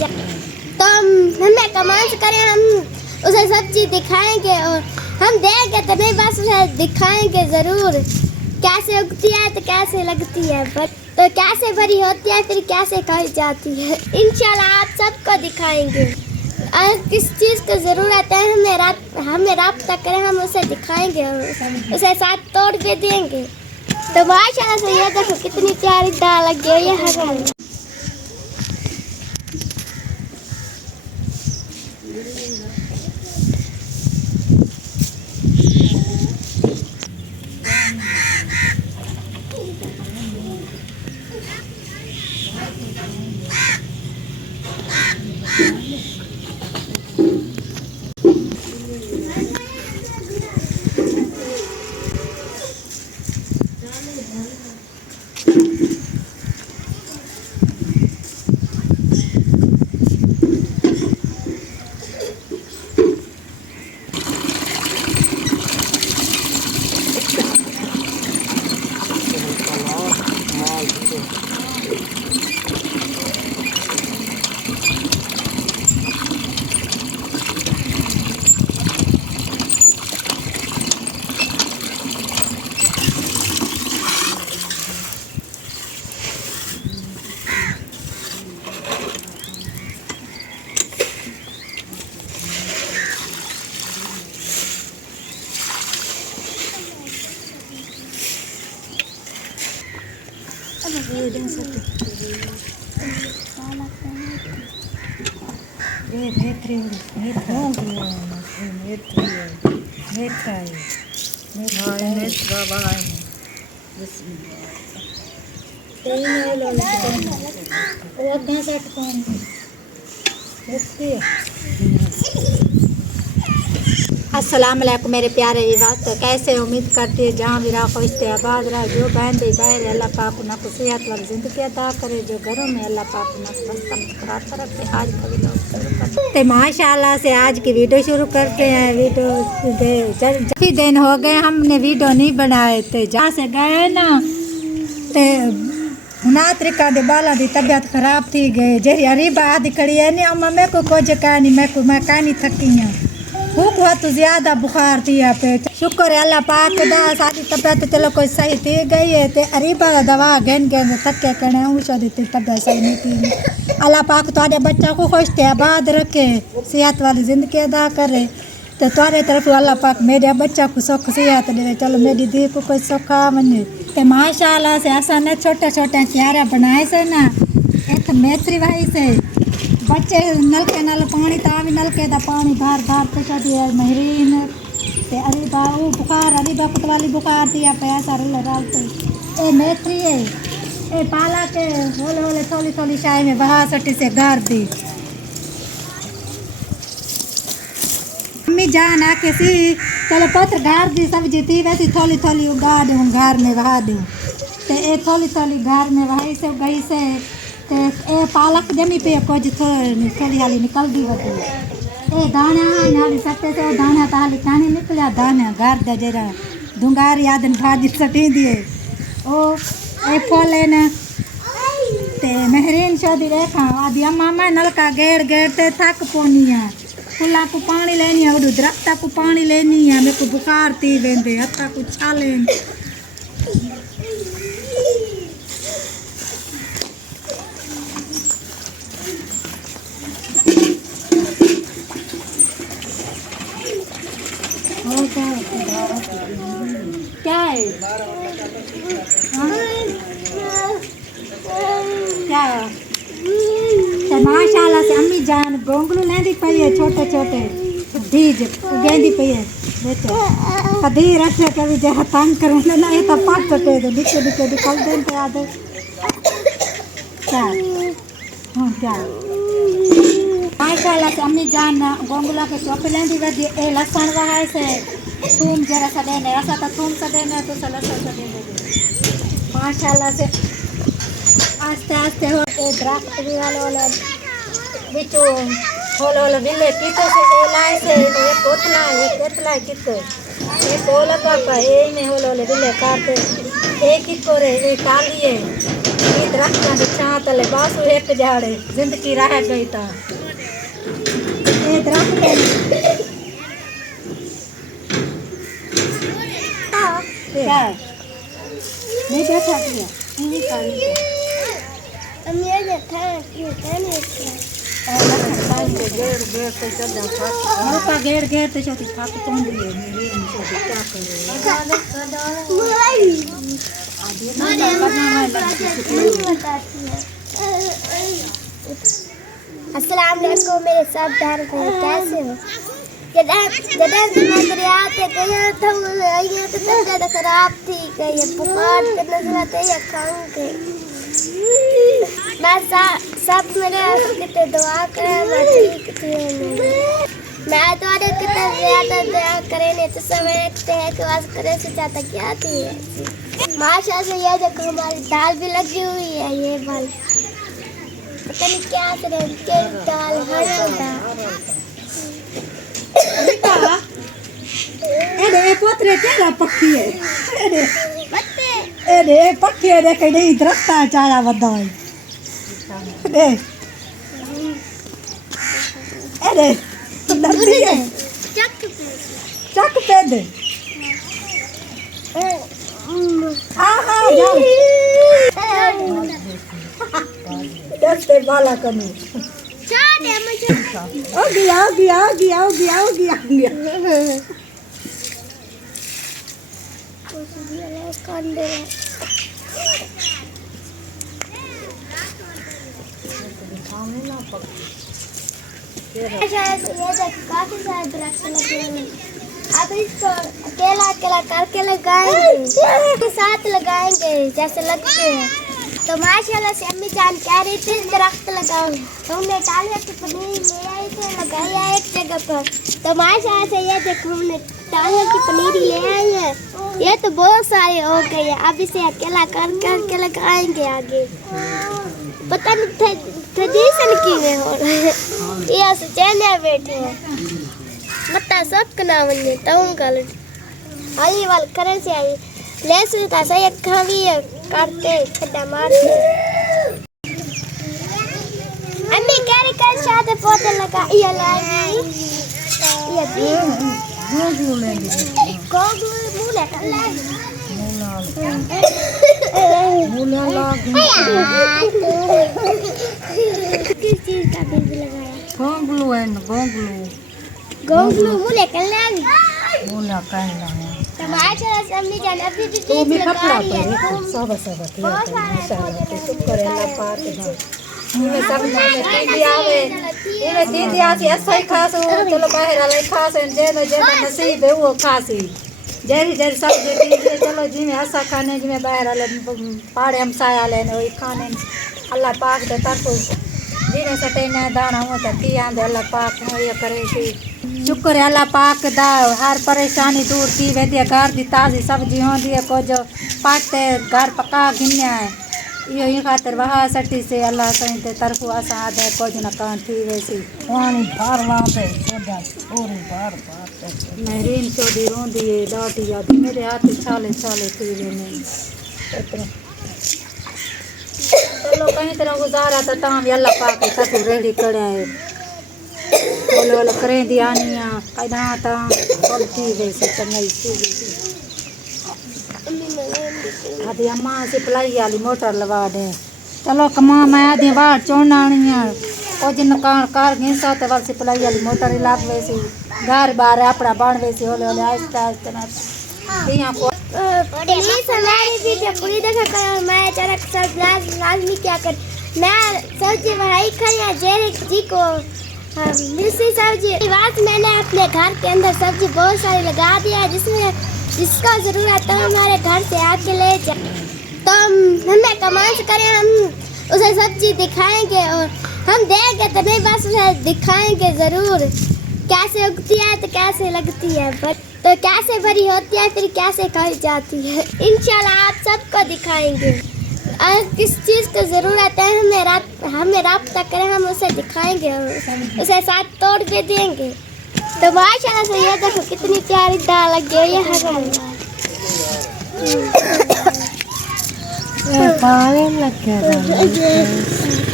तो हमें कमेंट करें, हम उसे सब चीज़ दिखाएंगे और हम देंगे तो नहीं, बस उसे दिखाएंगे ज़रूर कैसे उगती है तो कैसे लगती है, तो कैसे बड़ी होती है फिर कैसे खाई जाती है। इंशाल्लाह आप सबको दिखाएंगे। अगर किस चीज़ की ज़रूरत है हमें राब्ता करें, हम उसे दिखाएंगे और उसे साथ तोड़ भी देंगे। तो माशाल्लाह से ये देखो कितनी प्यारी दाल लगी हुई है हमारी। अस्सलाम वालेकुम मेरे प्यारे विवाद, तो कैसे उम्मीद करती है जहाँ भी रहो खुश आबाद रहा। जो बहन दी बाहर अल्लाह पाक ना को सेहत वाली ज़िंदगी अदा करे, जो घरों में अल्लाह पाक ना को रखे। आज का वीडियो तो माशाल्लाह से आज की वीडियो शुरू करते हैं। वीडियो काफ़ी दिन हो गए हमने वीडियो नहीं बनाए थे, जहाँ से गए ना तो नात्रिका दे बाला दी तबीयत खराब थी गई। जेरी अरीबा आदि खड़ी है नहीं अम्मा मैं को कुछ कहनी, मैं कहनी थकी हूँ, भूख हुआ तो ज़्यादा बुखार थी यहाँ पे। शुक्र है अल्लाह पाक दा सारी तबीयत चलो कोई सही थी गई है। तो अरीबा का दवा गेन गेन थके करने ऊँचा देती तबीयत सही नहीं थी। अल्लाह पाक तुम्हारे बच्चा को खुश थे आबाद रखे, सेहत वाली ज़िंदगी अदा करे। तो तुम्हारे तरफ अल्लाह पाक मेरे बच्चा को सुख सेहत दे, चलो मेरी दी को कोई सुखा बने। तो माशाल्लाह से असा ने छोटे छोटे क्यारा बनाए से ना, एक मेथरी भाई से बच्चे नलके नाल पानी ता भी नलके दा पानी धार धार पे दिया महरीन। ते अरीबा वो बुखार अरीबा पतवाली बुखार थी पैसा रलते ए मेथरी है ए पाला के होले होले थोड़ी थोड़ी चाय में बहा सटी से गार दी। अम्मी जान आके सी चलो पत्र गार दी सब्जी थी वैसी थोड़ी थोड़ी उगा दूँ घर में बहा दूँ। तो ए थोड़ी थोड़ी घर में बहाई से गई से ते ए पालक जमी पे कुछ थोड़ी हाली निकल दी वधी ए दाना नाली सटे से दाना ताली कानी निकलिया दाना घर दा जरा दुंगार यादन भाजी सटी दिए ओ ए फले ना। ते महरीन शादी देखा आदि अम्मा मैं नलका गेड़ गेड़ ते थक पोनी है, फुला को पानी लेनी है, उधर दरख्ता को पानी लेनी है, मेरे को बुखार थी वेंदे हत्ता को छाले। क्या है क्या तो माशाल्लाह से अम्मी जान गोंगलू लेंदी पई है छोटे छोटे दीज गेंदी पई है देखो कदी रखे कभी जहाँ तंग करूँ ना ये तो पाक कटे दे दिखे दिखे निकल दें तो याद क्या हाँ क्या माशाल्लाह से अम्मी जान गोंगला के चौप लेंदी वधी ए लसन वहां से थूम जरा सा देने ऐसा तो थूम सा देने तो लसन सा देने माशाल्लाह से आस्ते आस्ते हो ए द्राक्ष भी वाला बिचो होलो होलो बिल्ले कितो से ए लाए से ये कोतला कितो ये कोला पापा ए में होलो होलो बिल्ले काटे ए कितो रे ए काली है दरख्तां दी छां तले बासु एक जाड़े जिंदगी रह गई ता ये दरख्त क्या नहीं बैठा दिया नहीं करी हम ये देखा ये कहने गेड़ गेड़ तो छोटी थक तो दिए मेरी छोटी क्या करे अस्सलाम वालेकुम मेरे सब प्यारे भाई कैसे हो जदा दरिया ते गया था ये तो तबीयत खराब थी ये बुखार के नजर आते ये खंग के मैं सब मेरे कितने दुआ करे मैं ठीक थी मैं तो अरे कितना ज्यादा दुआ करे नहीं तो सब देखते हैं कि वास करे से ज्यादा क्या थी माशा से ये देखो हमारी दाल भी लगी हुई है ये वाली पता नहीं क्या करे के दाल हर दाल एडे पोतरे तेरा पक्की है एडे बत्ते एडे पक्की है देख नहीं दरख्ता चारा वदा है एडे एडे डरती है चक पे दे हाँ जाओ दस्ते वाला कमी चाटे मुझे हो गया कंदे शायद ये देख काफी सारे दरख्त लगे हुए अब इसको अकेला अकेला करके लगाएंगे साथ लगाएंगे जैसे लगते हैं तो माशाल्लाह से अम्मी जान कह रही थी दरख्त लगाओ तो हमने टालिया की पनीर ले आए थे लगाया एक जगह पर तो माशाल्लाह से ये देखो हमने टालिया की पनीर ले आए हैं ये तो बहुत सारे हो गए हैं अब इसे अकेला करके लगाएंगे आगे पता नहीं ट्रेडिशन की में हो रहा है ये सोचने बैठे हैं मत्ता सब का नाम है ताऊं का आई वाल करे से आई ले से था सही खावी करते खड्डा मारते अम्मी कैरी कर साथ पौधे लगा ये लाई ये भी गोगलू लेंगे गोगलू मूले का लाई मूला लाग किस चीज का बीज लगाया गोगलू है गोगलू मूले का लाई मूला कहना है टमाटर अम्मी जान अभी भी तो बीज मैं लगा कपड़ा रही है पर सब किया माशाल्लाह तो शुक्र है अल्लाह पाक का इन्हें सब में दीदी आवे इन्हें दीदी आसी ऐसा ही खासो चलो बाहर वाले खासे जे नसीब है वो खासी जेरी सब्जी दीजिए चलो जी में ऐसा खाने जी में बाहर वाले पाड़े हम साया लेने वही खाने अल्लाह पाक दे तरफ जी ने सटे ने दाना हो तो की आंदे अल्लाह पाक ये करे सी शुक्र है अल्लाह पाक दा हर परेशानी दूर की वेदी घर दी ताज़ी सब्जी होंदी है को जो पाते घर पका गिन्या है ये खातिर वहाँ सटी से अल्लाह सही ते तरफ असा आदे कुछ न कान थी वैसी पानी बार लांदे सोदा पूरी बार मेरीन चोदी रोंदी है डाटी याद मेरे हाथ छाले थी वेने चलो कहीं तरह गुजारा तो ताम अल्लाह पाक तक रेडी करे है बोलो करें दियानिया कदा ता पड़ती वैसे चंगाई सी आदि अम्मा से पलाई वाली मोटर लगा दे चलो कमा मैं आदि बाहर चोनानी है कुछ नकान कार घिसा तो वाली पलाई वाली मोटर ही लाग वैसे घर बार अपना बन वैसे होले होले आहिस्ता आहिस्ता ना यहाँ को प्लीज हमारी वीडियो पूरी देखा करो मैं चरक सब लाजमी क्या कर मैं सब्जी बढ़ाई खड़ी जेरे जी को मिर्ची सब्जी बात मैंने अपने घर के अंदर सब्जी बहुत सारी लगा दिया है जिसका ज़रूरत है हमारे घर से आके ले जाए तो हमें कमेंट करें हम उसे सब्जी दिखाएंगे और हम देंगे तो नहीं बस उसे दिखाएंगे ज़रूर कैसे उगती है तो कैसे लगती है तो कैसे बड़ी होती है फिर कैसे खाई जाती है इंशाल्लाह आप सबको दिखाएंगे अगर किस चीज़ की ज़रूरत है हमें राब्ता करें हम उसे दिखाएंगे और उसे साथ तोड़ के देंगे तो माशाल्लाह से ये देखो कितनी प्यारी दाल लगी हुई है पाले लग गया